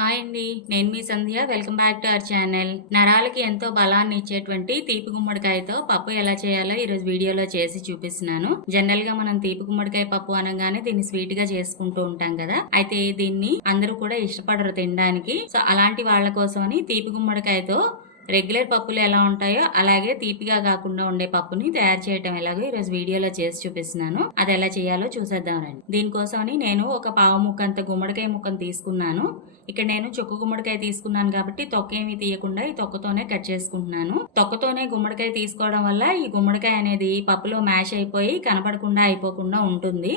Hi అండి నేను మీ Sandhya. Welcome back to our channel. నరాలకి ఎంతో బలాన్ని ఇచ్చేటువంటి తీపి గుమ్మడికాయతో పప్పు ఎలా చేయాలో ఈరోజు వీడియోలో చేసి చూపిస్తున్నాను. జనరల్గా మనం తీపి గుమ్మడికాయ పప్పు అనగానే దీన్ని స్వీట్గా చేసుకుంటూ ఉంటాం కదా. అయితే దీన్ని అందరూ కూడా ఇష్టపడరు తినడానికి. సో అలాంటి వాళ్ళ కోసమని తీపి గుమ్మడికాయతో రెగ్యులర్ పప్పులు ఎలా ఉంటాయో అలాగే తీపిగా కాకుండా ఉండే పప్పుని తయారు చేయటం ఎలాగో ఈరోజు వీడియోలో చేసి చూపిస్తున్నాను. అది ఎలా చేయాలో చూసేద్దామండి దీనికోసమని నేను ఒక పావు ముక్క అంత గుమ్మడికాయ ముక్కను తీసుకున్నాను. ఇక్కడ నేను చుక్క గుమ్మడికాయ తీసుకున్నాను కాబట్టి తొక్క ఏమీ తీయకుండా ఈ తొక్కతోనే కట్ చేసుకుంటున్నాను. తొక్కతోనే గుమ్మడికాయ తీసుకోవడం వల్ల ఈ గుమ్మడికాయ అనేది పప్పులో మ్యాష్ అయిపోయి కనపడకుండా అయిపోకుండా ఉంటుంది.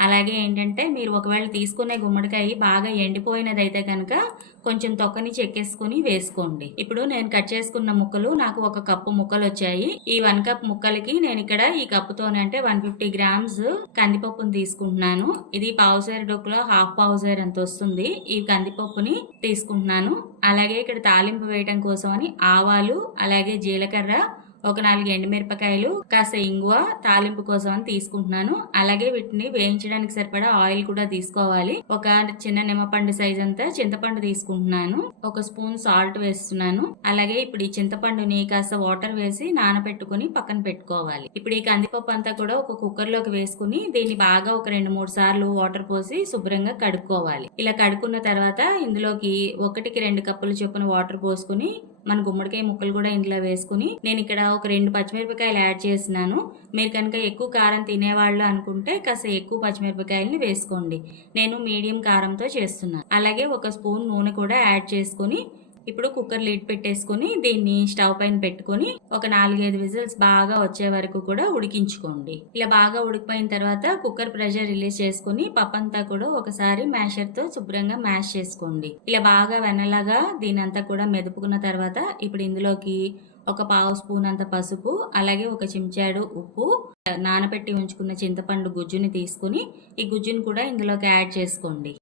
అలాగే ఏంటంటే మీరు ఒకవేళ తీసుకునే గుమ్మడికాయ బాగా ఎండిపోయినదైతే కనుక కొంచెం తొక్కని చెక్కేసుకుని వేసుకోండి. ఇప్పుడు నేను కట్ చేసుకున్న ముక్కలు నాకు ఒక కప్పు ముక్కలు వచ్చాయి ఈ వన్ కప్ ముక్కలకి నేను ఇక్కడ ఈ కప్పుతోనే అంటే వన్ ఫిఫ్టీ గ్రామ్స్ కందిపప్పుని తీసుకుంటున్నాను. ఇది పావుసేరు డొక్కులో హాఫ్ పావుసేరు అంత వస్తుంది. ఈ కందిపప్పుని తీసుకుంటున్నాను. అలాగే ఇక్కడ తాలింపు వేయటం కోసమని ఆవాలు అలాగే జీలకర్ర ఒక నాలుగు ఎండుమిరపకాయలు కాస్త ఇంగువ తాలింపు కోసం అని తీసుకుంటున్నాను. అలాగే వీటిని వేయించడానికి సరిపడా ఆయిల్ కూడా తీసుకోవాలి. ఒక చిన్న నిమ్మపండు సైజ్ అంతా చింతపండు తీసుకుంటున్నాను. ఒక స్పూన్ సాల్ట్ వేస్తున్నాను. అలాగే ఇప్పుడు ఈ చింతపండుని కాస్త వాటర్ వేసి నానబెట్టుకుని పక్కన పెట్టుకోవాలి. ఇప్పుడు ఈ కందిపప్పు అంతా కూడా ఒక కుక్కర్లోకి వేసుకుని దీన్ని బాగా ఒక రెండు మూడు సార్లు వాటర్ పోసి శుభ్రంగా కడుక్కోవాలి. ఇలా కడుక్కున్న తర్వాత ఇందులోకి ఒకటికి రెండు కప్పులు చొప్పున వాటర్ పోసుకుని మన గుమ్మడికాయ ముక్కలు కూడా ఇందులో వేసుకుని నేను ఇక్కడ ఒక రెండు పచ్చిమిరపకాయలు యాడ్ చేసినాను మీరు కనుక ఎక్కువ కారం తినేవాళ్ళు అనుకుంటే కాస్త ఎక్కువ పచ్చిమిరపకాయలని వేసుకోండి. నేను మీడియం కారంతో చేస్తున్నాను. అలాగే ఒక స్పూన్ నూనె కూడా యాడ్ చేసుకుని ఇప్పుడు కుక్కర్ లిడ్ పెట్టేసుకుని దీన్ని స్టవ్ పైన పెట్టుకుని ఒక నాలుగైదు విజిల్స్ బాగా వచ్చే వరకు కూడా ఉడికించుకోండి. ఇలా బాగా ఉడికిపోయిన తర్వాత కుక్కర్ ప్రెషర్ రిలీజ్ చేసుకుని పప్పంతా కూడా ఒకసారి మ్యాషర్తో శుభ్రంగా మ్యాష్ చేసుకోండి. ఇలా బాగా వెన్నలాగా దీని అంతా కూడా మెదుపుకున్న తర్వాత ఇప్పుడు ఇందులోకి ఒక పావు స్పూన్ అంత పసుపు అలాగే ఒక చెంచాడు ఉప్పు నానబెట్టి ఉంచుకున్న చింతపండు గుజ్జుని తీసుకుని ఈ గుజ్జుని కూడా ఇందులోకి యాడ్ చేసుకోండి.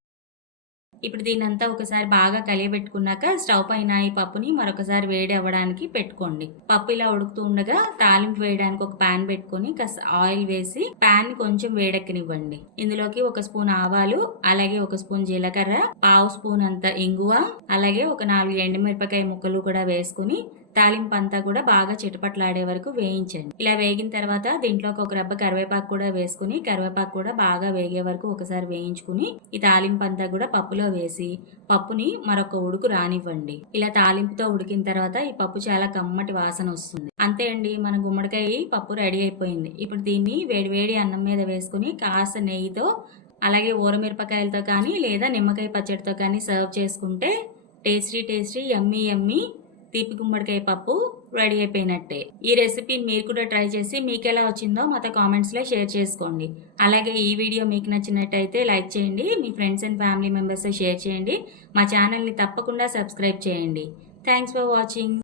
ఇప్పుడు దీని అంతా ఒకసారి బాగా కలియబెట్టుకున్నాక స్టవ్ పైన ఈ పప్పుని మరొకసారి వేడి అవ్వడానికి పెట్టుకోండి. పప్పు ఇలా ఉడుకుతూ ఉండగా తాలింపు వేయడానికి ఒక పాన్ పెట్టుకుని కాస్త ఆయిల్ వేసి పాన్ కొంచెం వేడెక్కనివ్వండి. ఇందులోకి ఒక స్పూన్ ఆవాలు అలాగే ఒక స్పూన్ జీలకర్ర పావు స్పూన్ అంత ఇంగువ అలాగే ఒక నాలుగు ఎండుమిరపకాయ ముక్కలు కూడా వేసుకుని తాలింపు అంతా కూడా బాగా చిటపట్లాడే వరకు వేయించండి. ఇలా వేగిన తర్వాత దీంట్లోకి ఒక రబ్బ కరివేపాకు కూడా వేసుకుని కరివేపాకు కూడా బాగా వేగే వరకు ఒకసారి వేయించుకుని ఈ తాలింపు అంతా కూడా పప్పులో వేసి పప్పుని మరొక ఉడుకు రానివ్వండి. ఇలా తాలింపుతో ఉడికిన తర్వాత ఈ పప్పు చాలా కమ్మటి వాసన వస్తుంది. అంతే అండి మన గుమ్మడికాయ పప్పు రెడీ అయిపోయింది. ఇప్పుడు దీన్ని వేడివేడి అన్నం మీద వేసుకుని కాస్త నెయ్యితో అలాగే ఊరమిరపకాయలతో కానీ లేదా నిమ్మకాయ పచ్చడితో కానీ సర్వ్ చేసుకుంటే టేస్టీ టేస్టీ ఎమ్మీ ఎమ్మీ తీపి గుమ్మడికాయ పప్పు రెడీ అయిపోయినట్టే. ఈ రెసిపీ మీరు కూడా ట్రై చేసి మీకు ఎలా వచ్చిందో మాతో కామెంట్స్లో షేర్ చేసుకోండి. అలాగే ఈ వీడియో మీకు నచ్చినట్టయితే లైక్ చేయండి మీ friends and family members share చేయండి మా ఛానల్ని తప్పకుండా సబ్స్క్రైబ్ చేయండి. Thanks for watching.